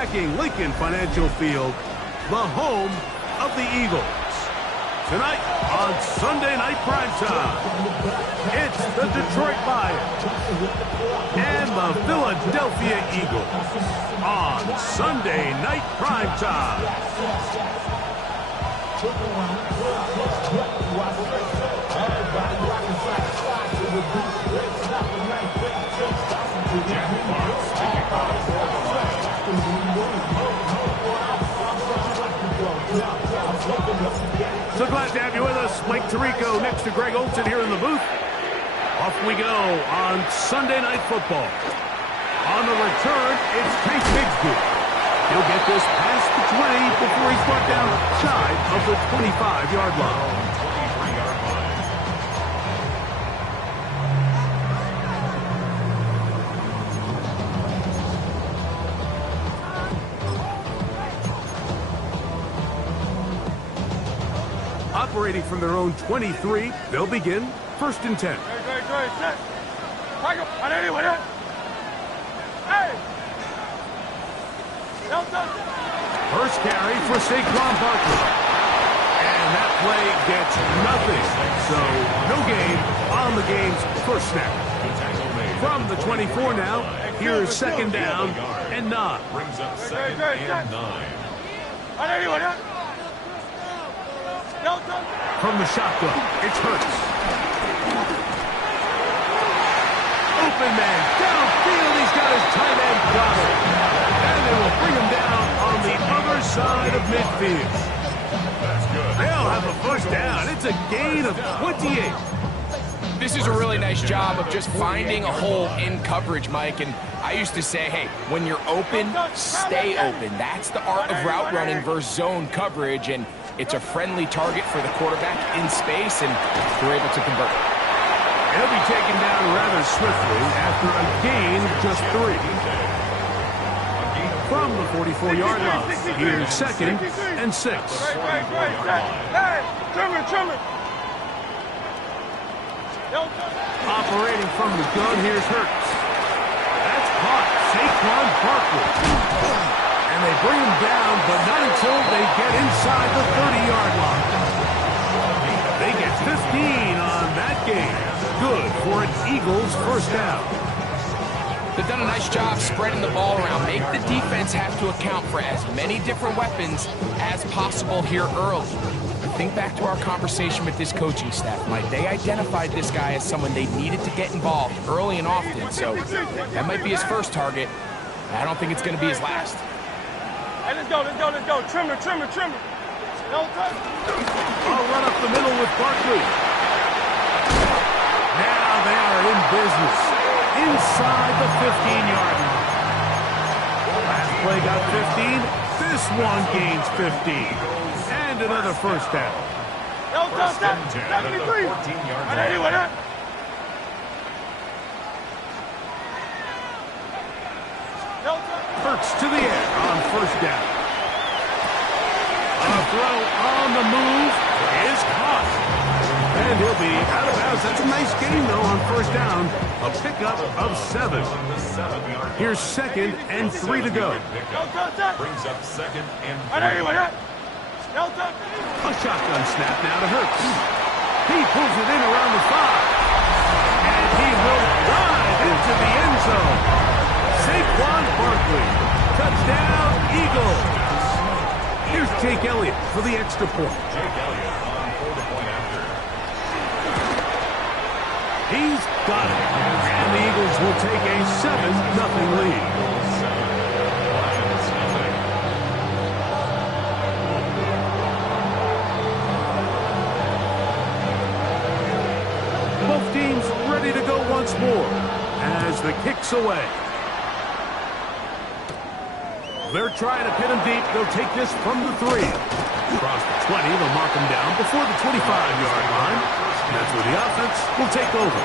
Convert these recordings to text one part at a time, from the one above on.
attacking Lincoln Financial Field, the home of the Eagles. Tonight on Sunday Night Primetime, it's the Detroit Lions and the Philadelphia Eagles on Sunday Night Primetime. So glad to have you with us. Mike Tirico next to Greg Olsen here in the booth. Off we go on Sunday Night Football. On the return, it's Tank Bigsby. He'll get this past the 20 before he's brought down shy of the 25-yard line. Operating from their own 23, they'll begin 1st and 10. First carry for Saquon Barkley. And that play gets nothing. So no gain on the game's first snap. From the 24 now, here's 2nd down and 9. Brings up 2nd and 9. From the shotgun, it's Hurts. Open man, downfield, he's got his tight end covered. And they will bring him down on the other side of midfield. That's good. They'll have a first down. It's a gain of 28. This is a really nice job of just finding a hole in coverage, Mike. And I used to say, hey, when you're open, stay open. That's the art of route running versus zone coverage. And it's a friendly target for the quarterback in space, and they're able to convert. He'll be taken down rather swiftly after a gain of just 3. From the 44-yard line, here's 2nd and 6. Operating from the gun, here's Hurts. That's caught. Saquon Barkley. And they bring him down, but not until they get inside the 30-yard line. They get 15 on that game. Good for an Eagles first down. They've done a nice job spreading the ball around. Make the defense have to account for as many different weapons as possible here early. Think back to our conversation with this coaching staff, Mike. They identified this guy as someone they needed to get involved early and often. So that might be his first target. I don't think it's going to be his last. Hey, let's go. Trimmer. I'll run up the middle with Barkley. Now they are in business. Inside the 15-yard line. Last play got 15. This one gains 15. And another first down. First and 10 at the 14-yard line. Hurts to the air on first down. A throw on the move is caught. And he'll be out of bounds. That's a nice game, though, on first down. A pickup of 7. Here's 2nd and 3 to go. Brings up 2nd and 3. A shotgun snap now to Hurts. He pulls it in around the 5. And he will dive into the end zone. Saquon Barkley. Touchdown, Eagles. Here's Jake Elliott for the extra point. Jake Elliott on for the point after. He's got it. And the Eagles will take a 7-0 lead. Both teams ready to go once more as the kick's away. They're trying to pin him deep. They'll take this from the 3. Across the 20, they'll mark him down before the 25-yard line. And that's where the offense will take over.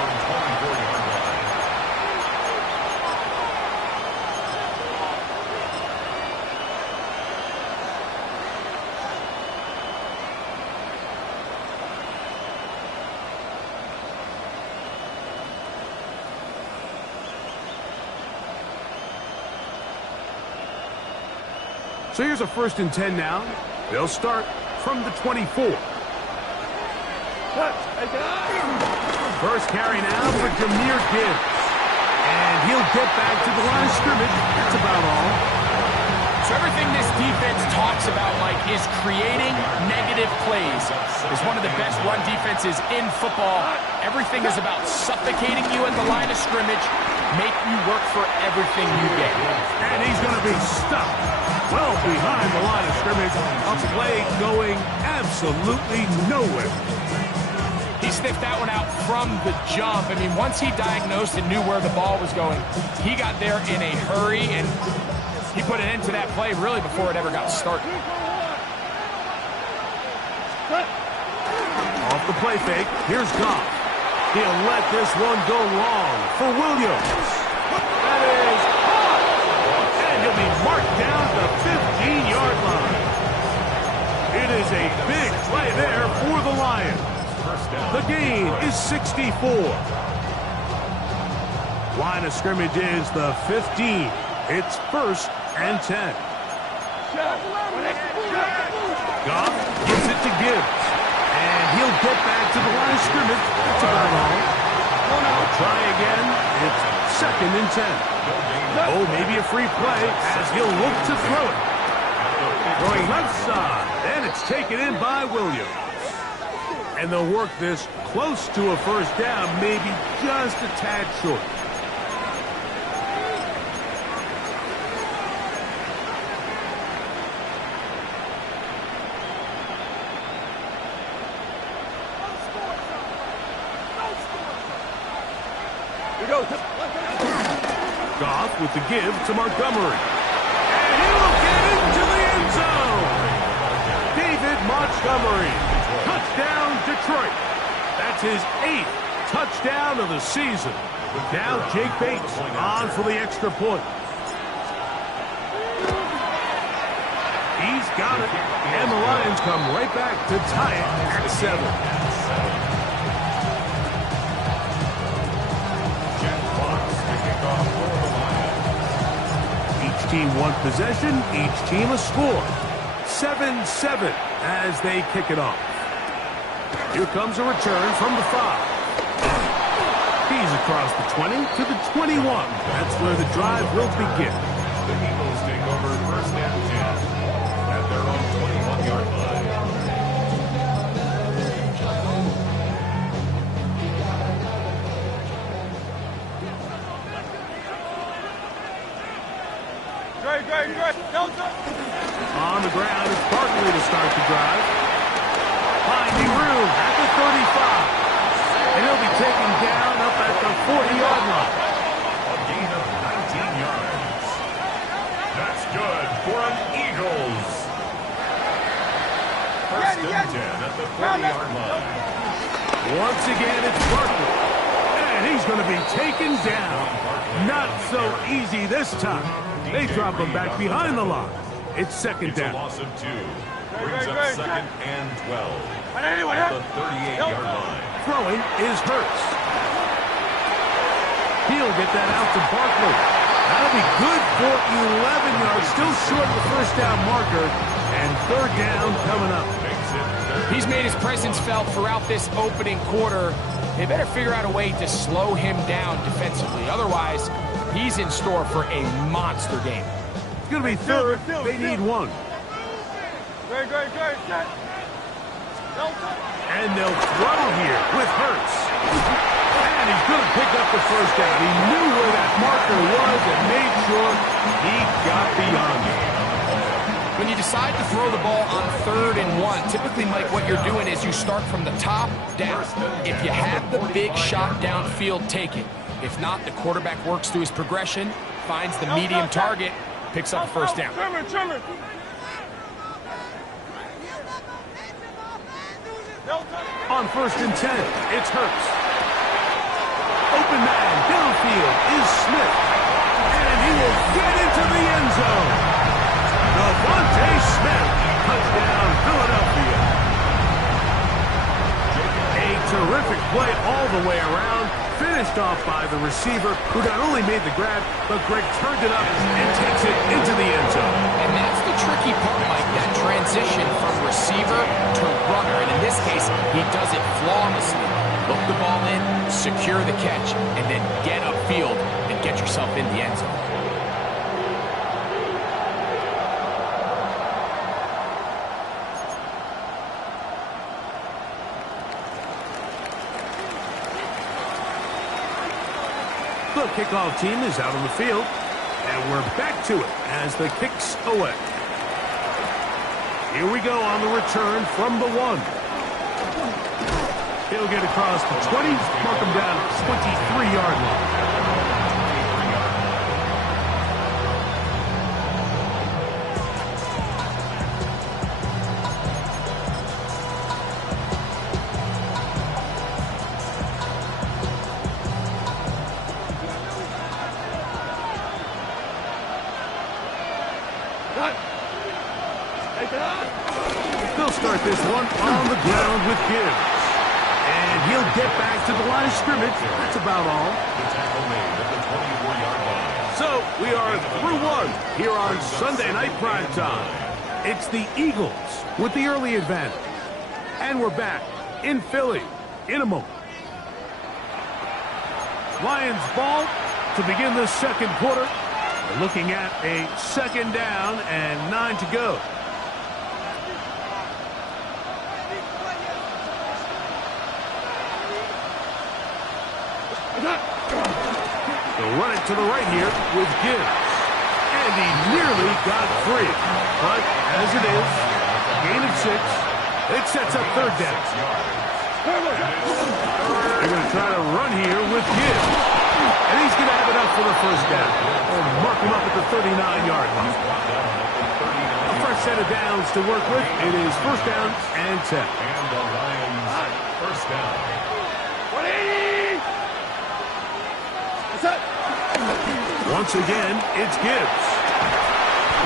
So here's a 1st and 10 now. They'll start from the 24. First carry now for Jahmyr Gibbs. And he'll get back to the line of scrimmage. That's about all. So everything this defense talks about, Mike, is creating negative plays. It's one of the best run defenses in football. Everything is about suffocating you at the line of scrimmage, make you work for everything you get. And he's going to be stuck well behind the line of scrimmage. A play going absolutely nowhere. He sniffed that one out from the jump. I mean, once he diagnosed and knew where the ball was going, he got there in a hurry, and he put an end to that play really before it ever got started. Off the play fake, here's Goff. He'll let this one go long for Williams. That is hot. And he'll be marked down the 15-yard line. It is a big play there for the Lions. The gain is 64. Line of scrimmage is the 15. It's 1st and 10. Goff gives it to Gibbs. And he'll get back to the line of scrimmage. That's about all. I'll try again. It's 2nd and 10. Oh, maybe a free play as he'll look to throw it. Throwing left side. And it's taken in by Williams. And they'll work this close to a 1st down, maybe just a tad short. Goff with the give to Montgomery. And he'll get into the end zone. David Montgomery. Touchdown, Detroit. That's his 8th touchdown of the season. Now Jake Bates on for the extra point. He's got it. And the Lions come right back to tie it at 7. Each team one possession, each team a score. 7-7 as they kick it off. Here comes a return from the 5. He's across the 20 to the 21. That's where the drive will begin. The Eagles take over 1st and 10 at their own 21-yard line. Great. Delta. On the ground, it's Barkley to start the drive. Finding room at the 35. And he'll be taken down up at the 40-yard line. A gain of 19 yards. That's good for an Eagles. 1st and 10 at the 40-yard line. Once again, it's Barkley. And he's going to be taken down. Not so easy this time. They drop him back behind the line. It's 2nd It's a down. loss of 2. Brings up 2nd and 12 at the 38-yard line. Throwing is Hurts. He'll get that out to Barkley. That'll be good for 11 yards. Still short of the 1st down marker. And 3rd down coming up. He's made his presence felt throughout this opening quarter. They better figure out a way to slow him down defensively. Otherwise, he's in store for a monster game. It's going to be 3rd. They need 1. Great. And they'll throw here with Hurts. And he's going to pick up the 1st down. He knew where that marker was and made sure he got beyond it. When you decide to throw the ball on 3rd and 1, typically, Mike, what you're doing is you start from the top down. If you have the big shot downfield, take it. If not, the quarterback works through his progression, finds the medium target, picks up the 1st down. Trimmer. On 1st and 10, it's Hurts. Open man downfield is Smith. And he will get into the end zone. Devontae Smith, touchdown Philadelphia. A terrific play all the way around. Finished off by the receiver, who not only made the grab, but Greg turned it up and takes it into the end zone. And that's the tricky He does it flawlessly. Look the ball in, secure the catch, and then get upfield and get yourself in the end zone. The kickoff team is out on the field, and we're back to it as the kick's away. Here we go on the return from the 1. He'll get across the 20, mark him down at 23-yard line. They'll start this one on the ground with Gibbs. And he'll get back to the line of scrimmage. That's about all. The tackle made at the 24-yard line. So we are through one here on Sunday Night Primetime. It's the Eagles with the early advantage. And we're back in Philly in a moment. Lions ball to begin the second quarter. We're looking at a second down and 9 to go. They'll run it to the right here with Gibbs. And he nearly got free. But as it is, gain of 6. It sets up third down. They're going to try to run here with Gibbs. And he's going to have enough for the first down. And mark him up at the 39-yard line. A fresh set of downs to work with. It is first down and 10. And the Lions first down. 180! Once again, it's Gibbs.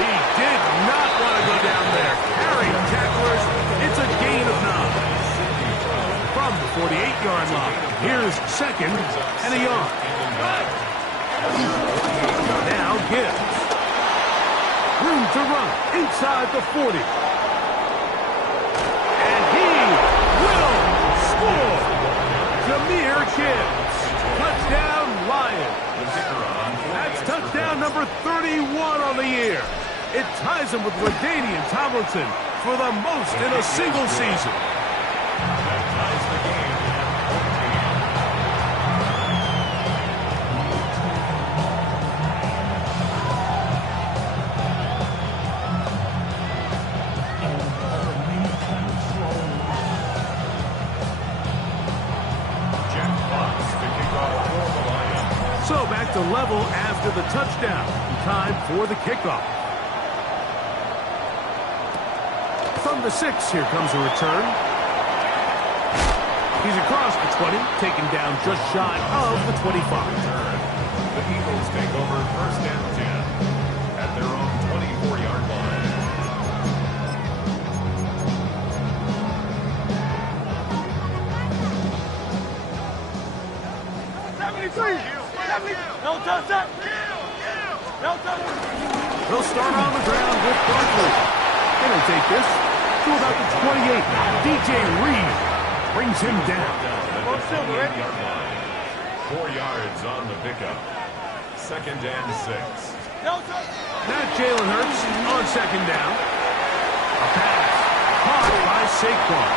He did not want to go down there. Carrying tacklers, it's a gain of 9. From the 48-yard line, here's second and a yard. Now Gibbs. Room to run inside the 40. And he will score. Jameer Gibbs. Touchdown, Lions. That's touchdown number 31 on the year. It ties him with LaDainian Tomlinson for the most in a single season. That ties the game at 14. Jack Fox to kick off for the Lions. So back to level after the touchdown. Time for the kickoff. From the 6, here comes a return. He's across the 20, taken down just shy of the 25. The Eagles take over first and 10 at their own 24-yard line. No touch that! No touch! They'll start on the ground with Barkley. And he'll take this to about the 28. DJ Reed brings him down. At the 28-yard line. 4 yards on the pickup. Second and 6. No touch! Now Jalen Hurts on second down. A pass caught by Saquon.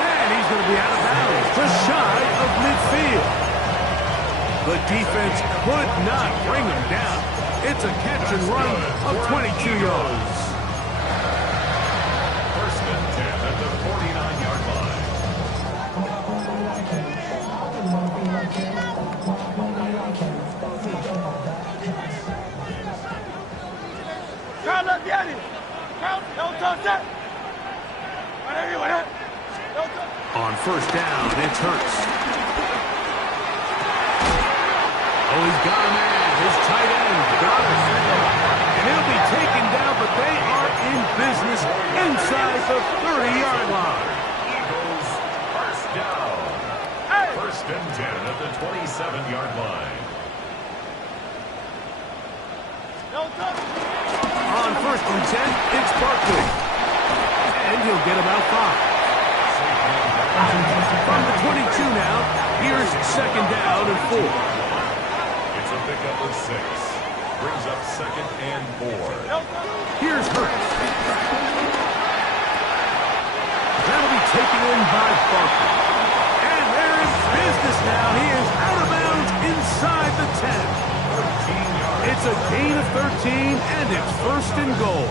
And he's going to be out of bounds just shy of midfield. The defense could not bring him down. It's a catch and run of 22 yards. First and 10 at the 49-yard line. Count up, Yanni! Count! No touch that! Whatever you want. No touch! On first down, it's Hurts. Oh, he's got a man. His tight end, Goddard. And he'll be taken down, but they are in business inside the 30-yard line. Eagles first down. Hey! First and 10 at the 27-yard line. No touch! On first and 10, it's Barkley. And he'll get about 5. Saquon From the 22 now, here's second down and 4. It's a pickup of 6. Brings up second and 4. Here's Hurts. That'll be taken in by Barkley. And there is business now. He is out of bounds inside the 10. 13 yards. It's a gain of 13, and it's first and goal.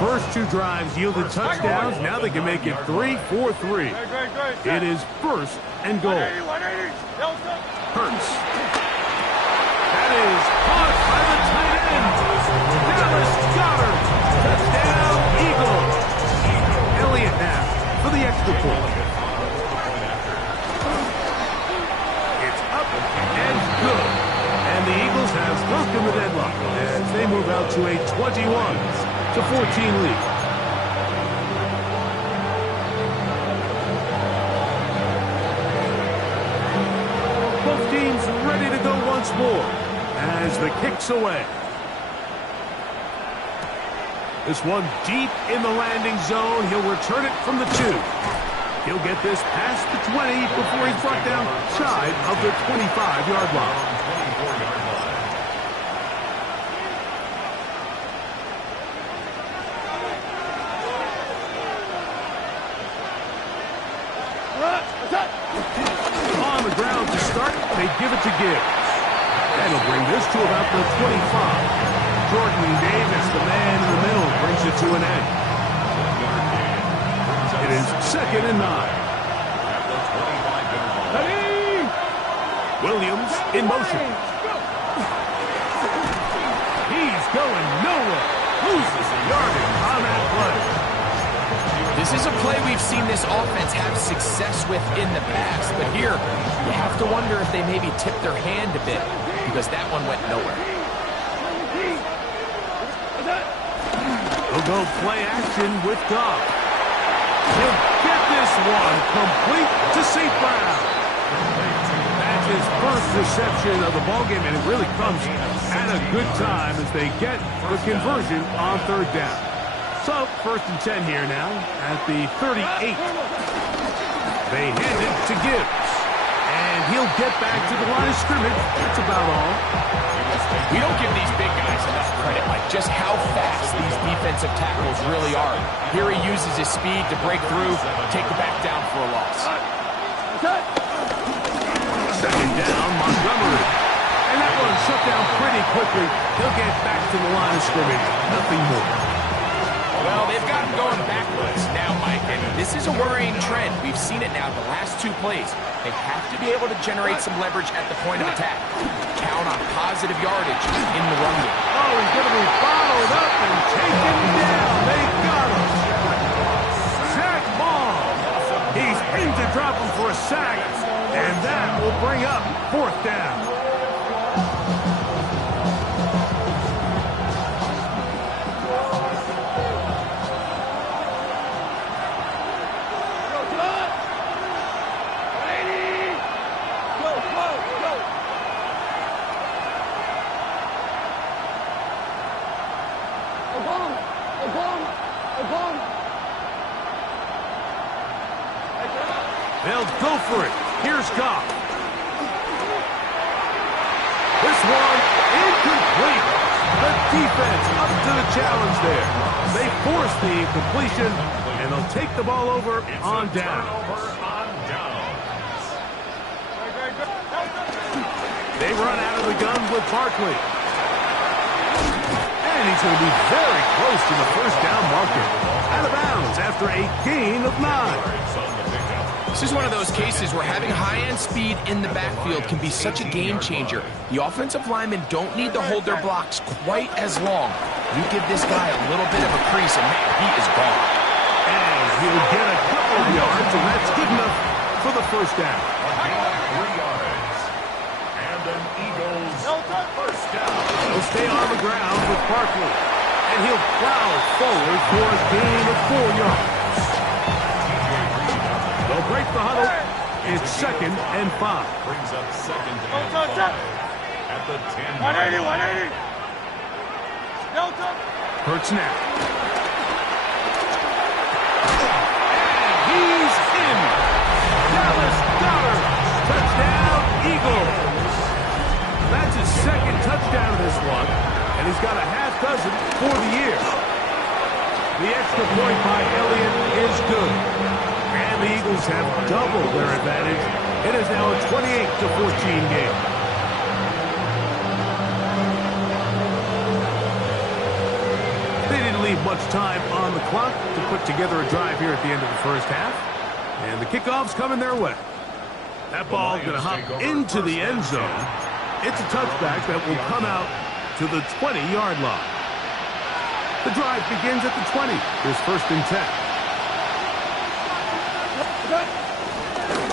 First 2 drives yielded touchdowns. Now they can make it 3-4-3. It is first and goal. Hurts. That is caught by the tight end. Dallas Goedert. Touchdown, Eagles. Elliott now for the extra point. It's up and good. And the Eagles have broken the deadlock as they move out to a 21-14 lead. Both teams ready to go once more as the kick's away. This one deep in the landing zone. He'll return it from the 2. He'll get this past the 20 before he's brought down shy of the 25-yard line. 24-yard line. On the ground to start, they give it to Gibbs. That'll bring this to about the 25. Jordan Davis, the man in the middle, brings it to an end. It is second and 9. At the 25-yard line. Williams in motion. He's going nowhere. Loses the yardage on that play. This is a play we've seen this offense have success with in the past, but here you have to wonder if they maybe tipped their hand a bit because that one went nowhere. He'll go play action with Goff. He'll get this one complete to St. Brown. That's his first reception of the ballgame, and it really comes at a good time as they get the conversion on third down. So, first and 10 here now at the 38. They hand it to Gibbs. And he'll get back to the line of scrimmage. That's about all. We don't give these big guys enough credit, like just how fast these defensive tackles really are. Here he uses his speed to break through, take the back down for a loss. Second down, Montgomery. And that one shut down pretty quickly. He'll get back to the line of scrimmage. Nothing more. Well, they've got him going backwards now, Mike, and this is a worrying trend. We've seen it now the last 2 plays. They have to be able to generate some leverage at the point of attack. Count on positive yardage in the run game. Oh, he's going to be followed up and taken down. They got him. Zach Ball. He's in to drop him for a sack, and that will bring up fourth down. They'll go for it. Here's Goff. This one incomplete. The defense up to the challenge there. They force the incompletion, and they'll take the ball over on down. They run out of the gun with Barkley. And he's going to be very close to the first down marker. Out of bounds after a gain of 9. This is one of those cases where having high-end speed in the backfield can be such a game changer. The offensive linemen don't need to hold their blocks quite as long. You give this guy a little bit of a crease, and man, he is gone. And he'll get a couple of yards, and that's good enough for the first down. 3 yards. And an Eagles first down. He'll stay on the ground with Barkley. And he'll plow forward for a gain of 4 yards. They'll break the huddle. It's second and 5. Brings up second and 5 at the 10. 180. Delta. Hurts now. And he's clock, and he's got a half dozen for the year. The extra point by Elliott is good. And the Eagles have doubled their advantage. It is now a 28-14 game. They didn't leave much time on the clock to put together a drive here at the end of the first half. And the kickoff's coming their way. That ball going to hop into the end zone. It's a touchback that will come out to the 20-yard line. The drive begins at the 20. Here's 1st and 10.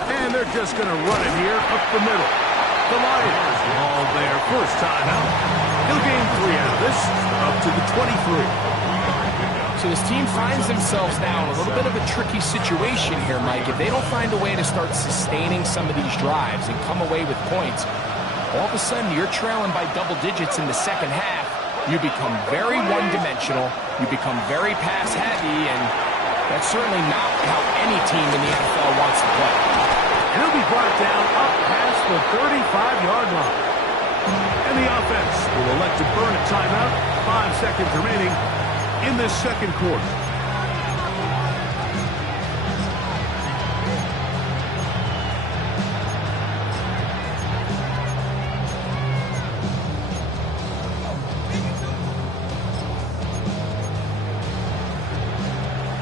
And they're just going to run it here up the middle. The Lions all there. First time out. He'll gain 3 out of this, up to the 23. So this team finds themselves now in a little bit of a tricky situation here, Mike. If they don't find a way to start sustaining some of these drives and come away with points, all of a sudden you're trailing by double digits in the second half. You become very one-dimensional. You become very pass-heavy, and that's certainly not how any team in the NFL wants to play. And he'll be brought down up past the 35-yard line. And the offense will elect to burn a timeout. 5 seconds remaining in this second quarter.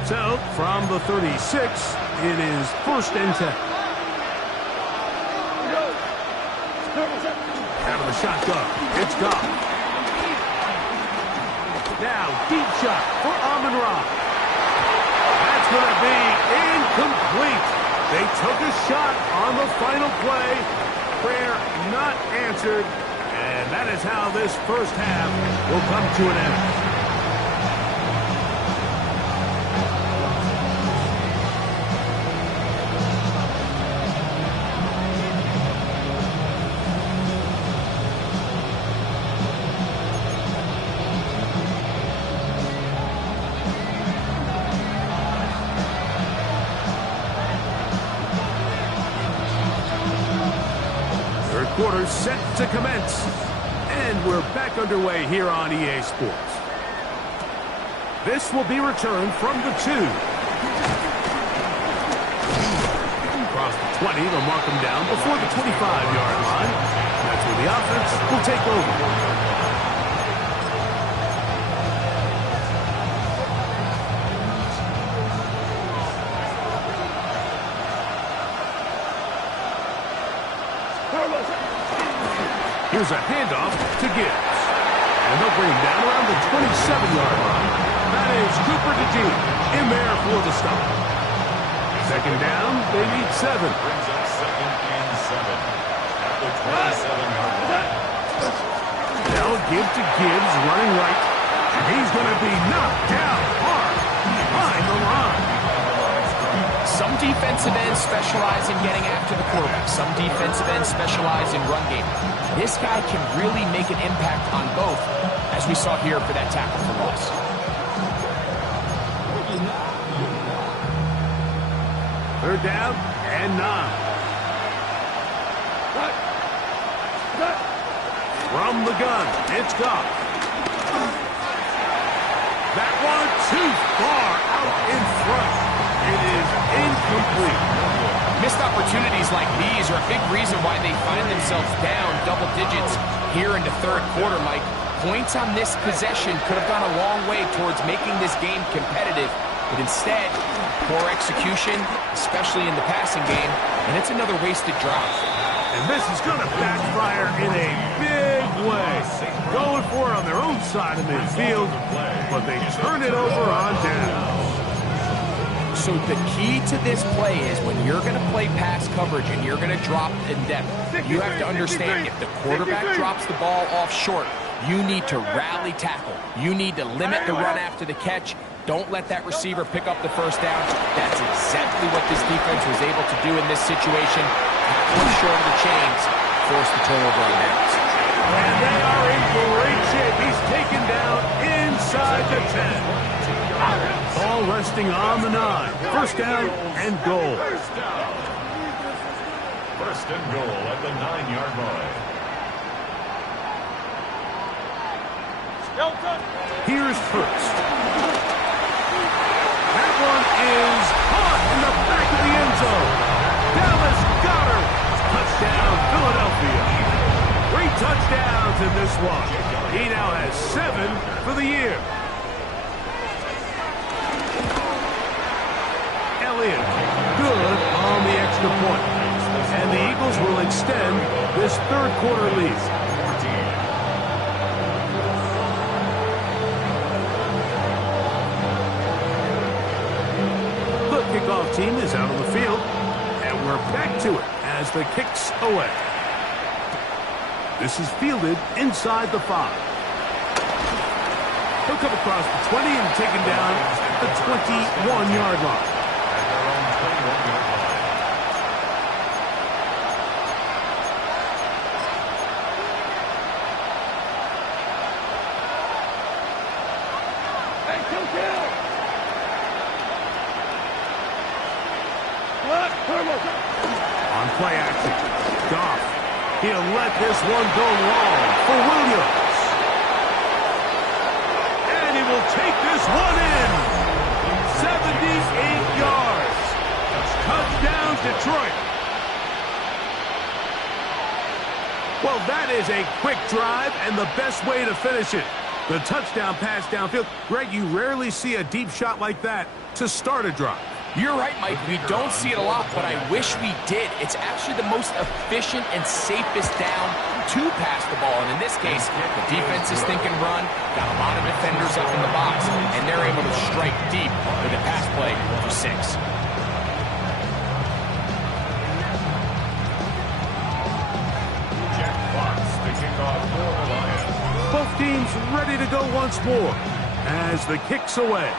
So, from the 36, it is 1st and 10. Out of the shotgun, it's Goff. Now, deep shot for Amon-Ra. That's going to be incomplete. They took a shot on the final play. Prayer not answered. And that is how this first half will come to an end. Quarter set to commence, and we're back underway here on EA Sports. This will be returned from the 2. Across the 20, they'll mark him down before the 25-yard line. That's where the offense will take over. Here's a handoff to Gibbs. And they'll bring him down around the 27-yard line. That is Cooper DeJean in there for the stop. Second down, they need 7. Brings up 2nd and 7 at the 27-yard line. They'll give to Gibbs running right. And he's going to be knocked down hard behind the line. Some defensive ends specialize in getting after the quarterback. Some defensive ends specialize in run game. This guy can really make an impact on both, as we saw here for that tackle for loss. Third down and 9. From the gun, it's Goff. That one too far out in front. It is incomplete. Missed opportunities like these are a big reason why they find themselves down double digits here in the third quarter, Mike. Points on this possession could have gone a long way towards making this game competitive, but instead, poor execution, especially in the passing game, and it's another wasted drive. And this is going to backfire in a big way. Going for it on their own side of midfield, but they turn it over on down. So the key to this play is when you're going to play pass coverage and you're going to drop in depth, you have to understand if the quarterback drops the ball off short, you need to rally tackle. You need to limit the run after the catch. Don't let that receiver pick up the first down. That's exactly what this defense was able to do in this situation. Tackle short of the chains, force the turnover on downs. And they are in great shape. He's taken down inside the 10. Ball resting on the 9. First down and goal. First and goal at the 9-yard line. Here's Hurts. That one is caught in the back of the end zone. Dallas Goedert. Touchdown, Philadelphia. 3 touchdowns in this one. He now has 7 for the year. Elliott, good on the extra point. And the Eagles will extend this third-quarter lead. The kickoff team is out on the field, and we're back to it as the kick's away. This is fielded inside the 5. He'll come across the 20 and taken down at the 21-yard line. On play action, Goff. He'll let this one go long for Williams. And he will take this one in. 78 yards. Touchdown, Detroit. Well, that is a quick drive and the best way to finish it. The touchdown pass downfield. Greg, you rarely see a deep shot like that to start a drive. You're right, Mike. We don't see it a lot, but I wish we did. It's actually the most efficient and safest down to pass the ball. And in this case, the defense is thinking run, got a lot of defenders up in the box, and they're able to strike deep with a pass play for 6. Jack Fox to kick off for the Lions. Both teams ready to go once more as the kick's away.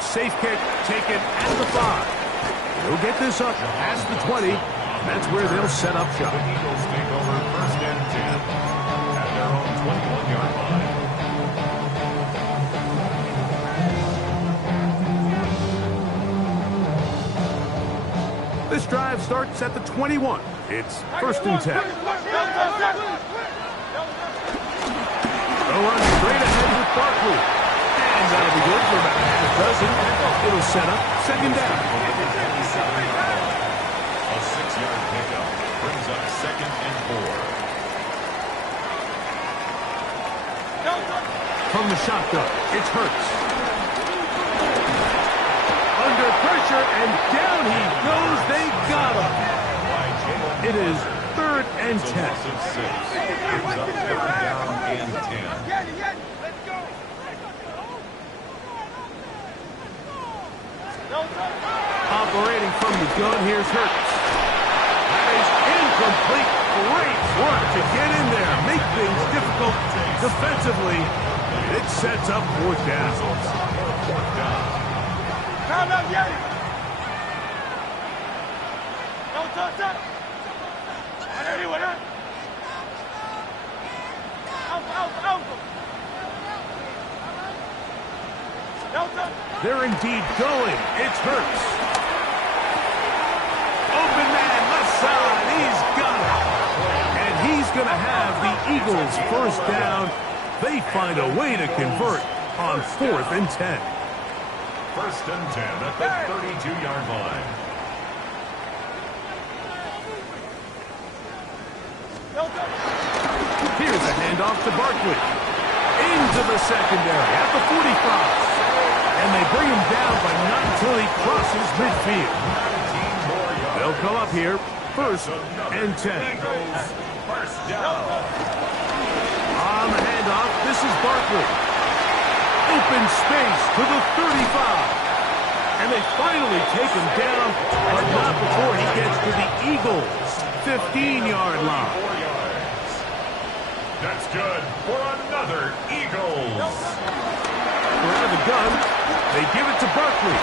Safe kick taken at the 5. He'll get this up past the 20. That's where they'll set up shop. The Eagles take over first and 10 at their own 21-yard line. This drive starts at the 21. It's first and 10. They'll run straight ahead with Barkley. And that'll be good for about half a dozen. It'll set up second down. A 6-yard pickup brings up second and 4. From the shotgun, it's Hurts. Under pressure, and down he goes. They got him. It is third and 10. Brings up third down and 10. Operating from the gun, here's Hurts. That is incomplete. Great work to get in there. Make things difficult defensively. It sets up fourth down. They're indeed going. It's Hurts. Open man, left side. He's got it. And he's going to have the Eagles first down. They find a way to convert on 4th and 10. First and 10 at the 32-yard line. Here's a handoff to Barkley. Into the secondary at the 45. And they bring him down, but not until he crosses midfield. They'll come up here, first and 10. First down. On the handoff, this is Barkley. Open space to the 35. And they finally take him down, but not before he gets to the Eagles' 15-yard line. 4 yards. That's good for another Eagles. We're out of the gun. They give it to Barkley.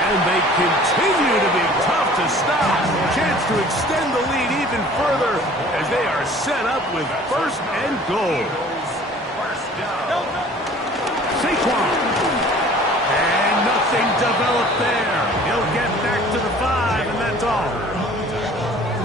And they continue to be tough to stop. Chance to extend the lead even further as they are set up with first and goal. First down. Saquon. And nothing developed there. He'll get back to the 5, and that's all.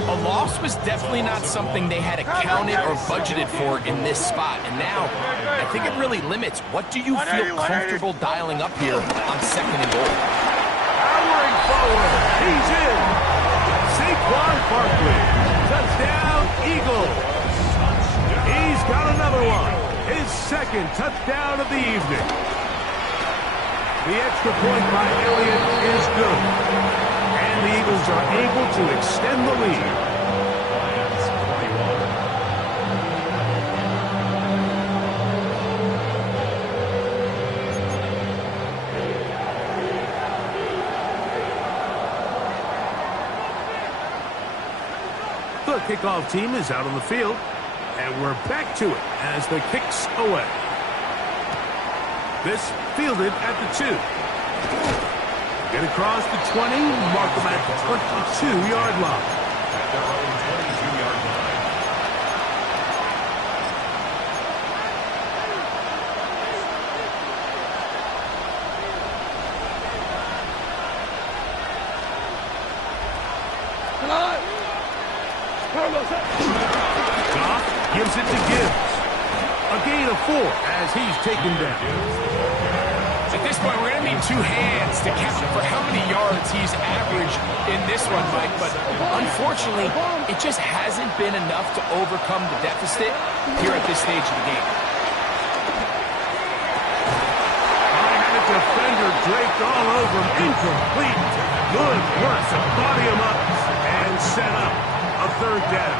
A loss was definitely not something they had accounted or budgeted for in this spot. And now, I think it really limits what do you feel comfortable dialing up here on 2nd and goal. Powering forward. He's in. Saquon Barkley. Touchdown, Eagles. He's got another one. His 2nd touchdown of the evening. The extra point by Elliott is good. And the Eagles are able to extend the lead. The kickoff team is out on the field. And we're back to it as the kick's away. This fielded at the 2. Get across the 20, mark them at the 22-yard line. At their own 22-yard line. Goff gives it to Gibbs. A gain of 4 as he's taken down. At this point, we're going to need 2 hands to count for how many yards he's averaged in this one, Mike. But unfortunately, it just hasn't been enough to overcome the deficit here at this stage of the game. The defender draped all over him. Incomplete. Good work to body him up and set up a 3rd down.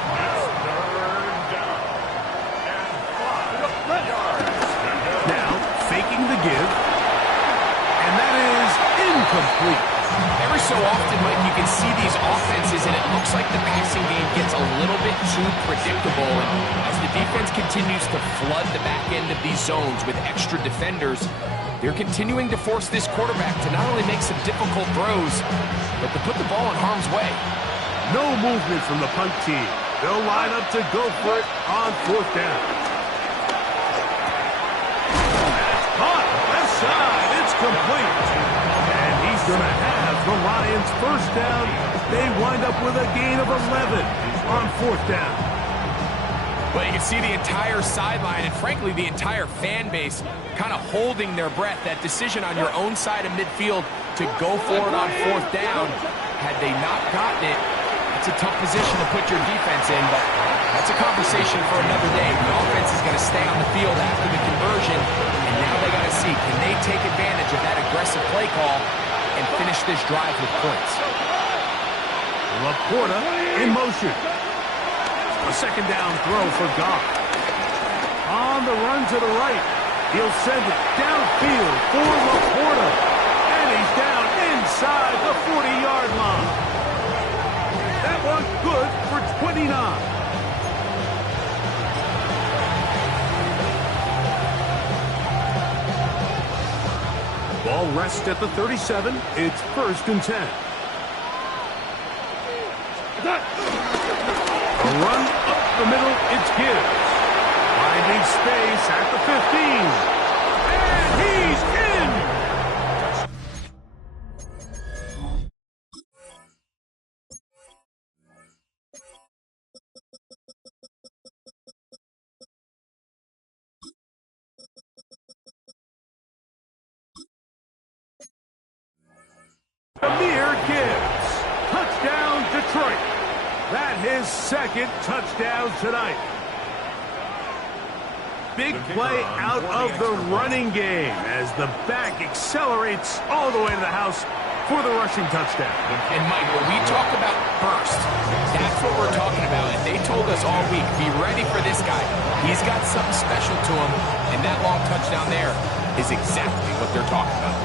Now, faking the give. And that is incomplete. Every so often, Mike, you can see these offenses, and it looks like the passing game gets a little bit too predictable. And as the defense continues to flood the back end of these zones with extra defenders, they're continuing to force this quarterback to not only make some difficult throws, but to put the ball in harm's way. No movement from the punt team. They'll line up to go for it on 4th down. That's caught. Left side. It's complete. And he's going to have the Lions 1st down. They wind up with a gain of 11 on 4th down. Well, you can see the entire sideline and, frankly, the entire fan base kind of holding their breath. That decision on your own side of midfield to go for it on 4th down, had they not gotten it, it's a tough position to put your defense in, but that's a conversation for another day. The offense is going to stay on the field after the conversion, and now they got to see, can they take advantage of that aggressive play call and finish this drive with points? Laporta in motion. A 2nd down throw for Goff. On the run to the right. He'll send it downfield for Laporta. And he's down inside the 40-yard line. That one good for 29. Ball rests at the 37. It's 1st and 10. A run up the middle, it's Gibbs. Finding space at the 15. And he's in! Jahmyr Gibbs. Touchdown, Detroit. That his 2nd touchdown tonight. Big play out of the running game as the back accelerates all the way to the house for the rushing touchdown. And Mike, when we talk about burst, that's what we're talking about. And they told us all week, be ready for this guy. He's got something special to him, and that long touchdown there is exactly what they're talking about.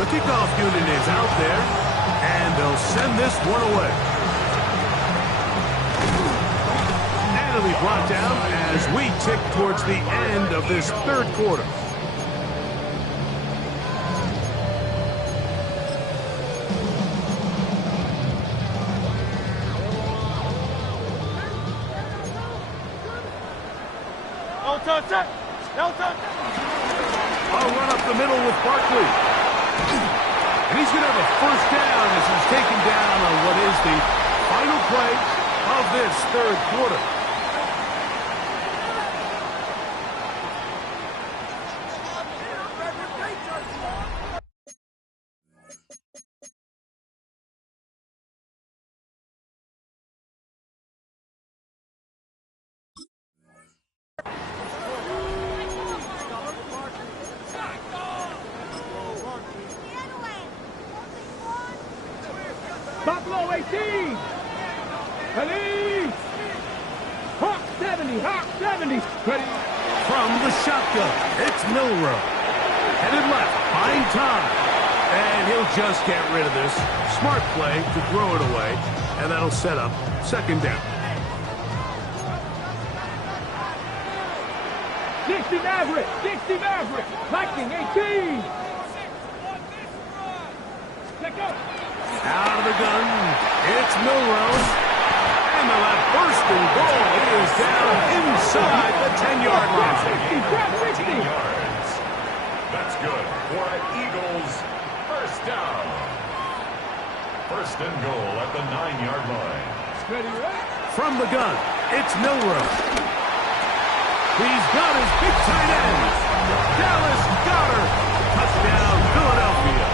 The kickoff unit is out there, and they'll send this one away. And it'll be brought down as we tick towards the end of this 3rd quarter. I'll run up the middle with Barkley. And he's going to have a 1st down as he's taken down on what is the final play of this third quarter. Buffalo 18! Ready! Hawk 70! Hawk 70! Ready! From the shotgun, it's Milroe. Headed left, buying time. And he'll just get rid of this. Smart play to throw it away. And that'll set up second down. Dixie Maverick! Dixie Maverick! Viking 18! Check out! Out of the gun, it's Milroe. And they'll have first and goal. It is down inside the 10-yard line. 10 yards. That's good for an Eagles first down. First and goal at the 9-yard line. Ready, right? From the gun, it's Milroe. He's got his big tight end. Dallas Goedert. Touchdown, Philadelphia.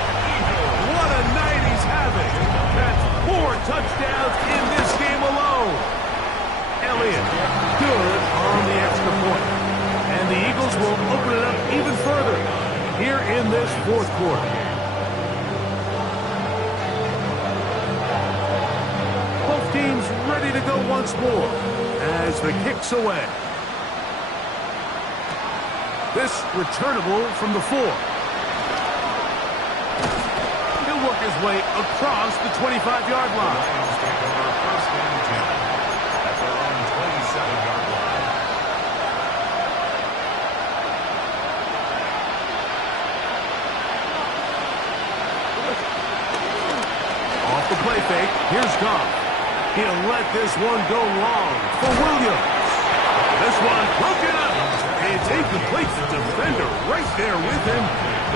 What a night he's having. That's 4 touchdowns in this game alone. Elliott, good on the extra point. And the Eagles will open it up even further here in this fourth quarter. Both teams ready to go once more as the kick's away. This returnable from the 4. He'll work his way across the 25-yard line. Lions take over first and 10 at their own 27-yard line. Off the play fake, here's Goff. He'll let this one go long for Williams. This one broken up. It's incomplete. The defender right there with him.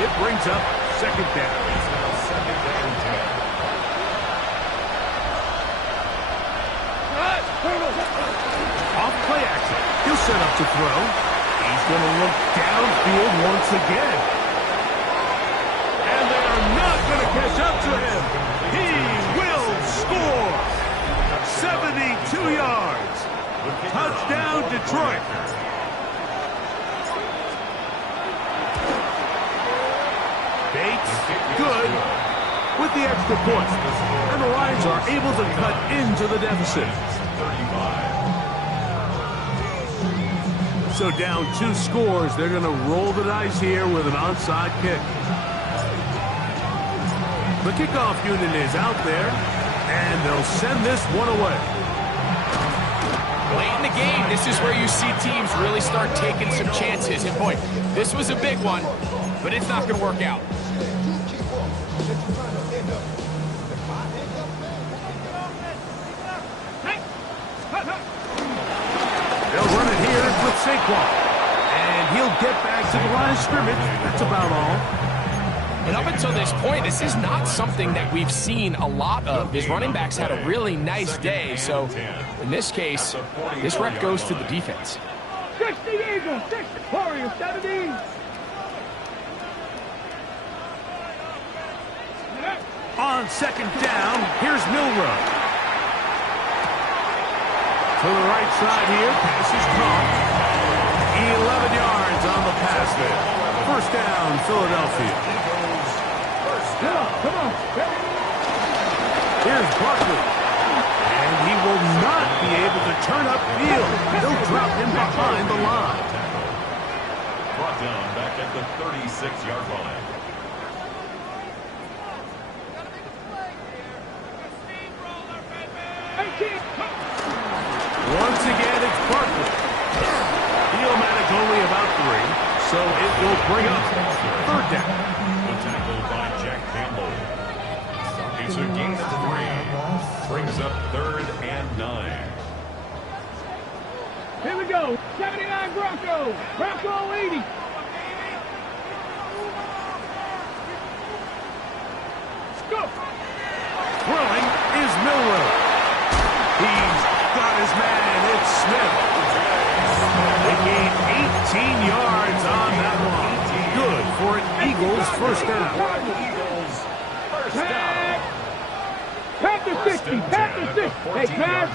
It brings up second down. It's now second and 10. Off play action. He'll set up to throw. He's going to look downfield once again. And they are not going to catch up to him. He will score. 72 yards. Touchdown, Detroit. Bates, good, with the extra point. And the Lions are able to cut into the deficit. 35. So down 2 scores, they're going to roll the dice here with an onside kick. The kickoff unit is out there, and they'll send this one away. Late in the game, this is where you see teams really start taking some chances. And boy, this was a big one, but it's not going to work out. They'll run it here with Saquon. And he'll get back to the line of scrimmage. That's about all. And up until this point, this is not something that we've seen a lot of. His running backs had a really nice day. So in this case, this rep goes to the defense. 60 Eagles, 60 Warriors, 70. On second down, here's Milroe. To the right side here, pass is caught. 11 yards on the pass there. First down, Philadelphia. Come on. Here's Barkley. And he will not be able to turn upfield. He'll drop him behind the line. Brought down back at the 36-yard line. Once again, it's Barkley. He'll manage only about 3, so it will bring up third down. The tackle by Jack Campbell. It's a gain of 3. Brings up third and 9. Here we go. 79 Bronco. Bronco 80. Go. Throwing is Milroe. Eagles first down. Eagles, first down. Pack the 60, pack the 60. Hey, pass.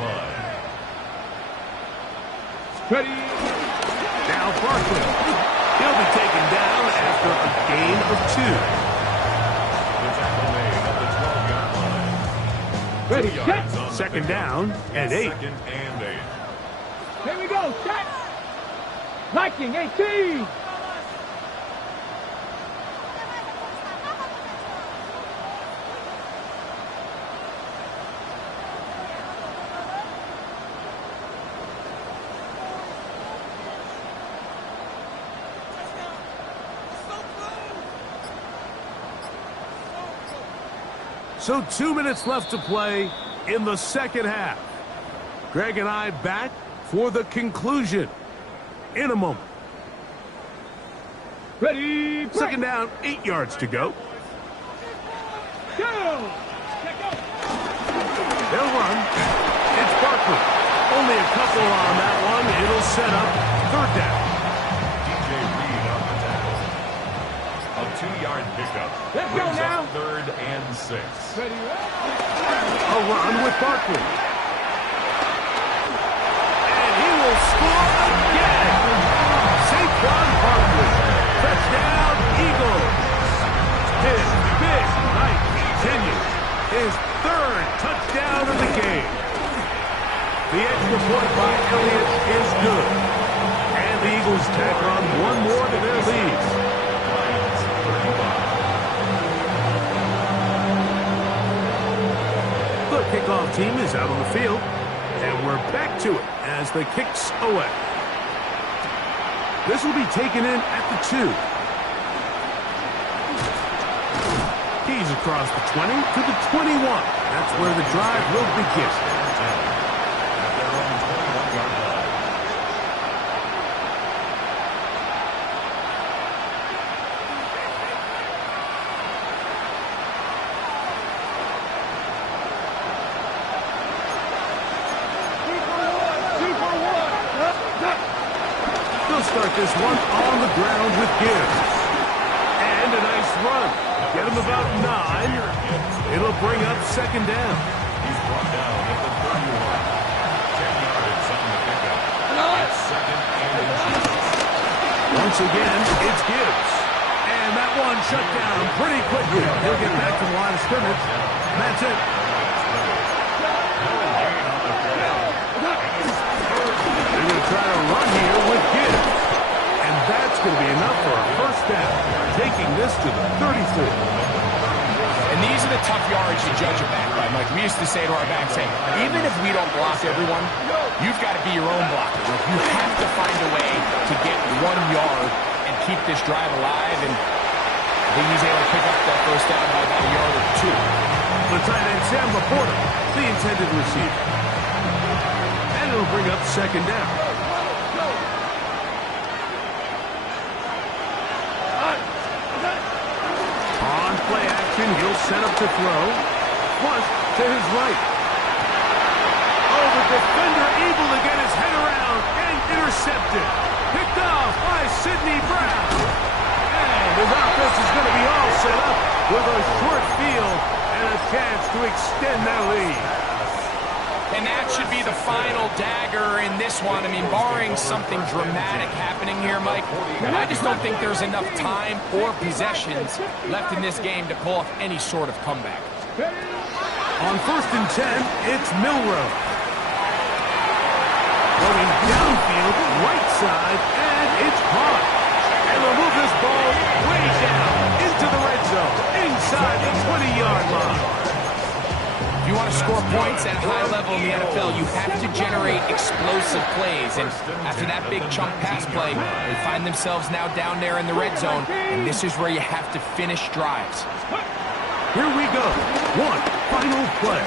Ready. Now Barkley. He'll be taken down after a gain of 2. The tackle made at the 12-yard line. Ready, set. Second down and 8. Second and 8. Here we go, set. Liking 18. So 2 minutes left to play in the second half. Greg and I back for the conclusion in a moment. Ready, break. Second down, 8 yards to go. Go. They'll run. It's Barkley. Only a couple on that one. It'll set up third down. DJ Reed on the tackle. A 2-yard pickup. Let's go Brings now. up third and 6. Ready, A run with Barkley. And he will score again. Saquon Barkley. Touchdown, Eagles. His big night continues. His third touchdown of the game. The extra point by Elliott is good. And the Eagles tack on one more to their lead. The kickoff team is out on the field. And we're back to it as the kicks away. This will be taken in at the 2. He's across the 20 to the 21. That's where the drive will begin. At their own 21-yard line. They'll start this one on the ground with Gibbs. And a nice run. Get him about 9. It'll bring up second down. He's brought down at the 31. 10 yards on the pickup. It's second and inches. Once again, it's Gibbs. And that one shut down pretty quickly. He'll get back to the line of scrimmage. And that's it. They're going to try to run here with Gibbs. And that's going to be enough for a first down. Taking this to the 34. And these are the tough yards you judge a back by. Like we used to say to our backs, hey, even if we don't block everyone, you've got to be your own blocker. Like you have to find a way to get 1 yard and keep this drive alive. And I think he's able to pick up that first down by about a yard or 2. The tight end, Sam Laporta, the intended receiver. And it'll bring up second down. On play action, he'll set up to throw. Flush to his right. Oh, the defender able to get his head around and intercepted. Picked off by Sidney Brown. And his offense is going to be all set up with a short field and a chance to extend their lead. And that should be the final dagger in this one. I mean, barring something dramatic happening here, Mike, I just don't think there's enough time or possessions left in this game to pull off any sort of comeback. On first and 10, it's Milroe. Going downfield, right side, and it's caught. And they'll move this ball way down into the red zone, inside the 20-yard line. If you want to score points at a high level in the NFL, you have to generate explosive plays. And after that big chunk pass play, they find themselves now down there in the red zone. And this is where you have to finish drives. Here we go. One final play.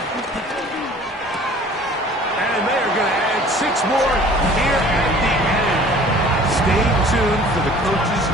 And they're going to add 6 more here at the end. Stay tuned for the coach's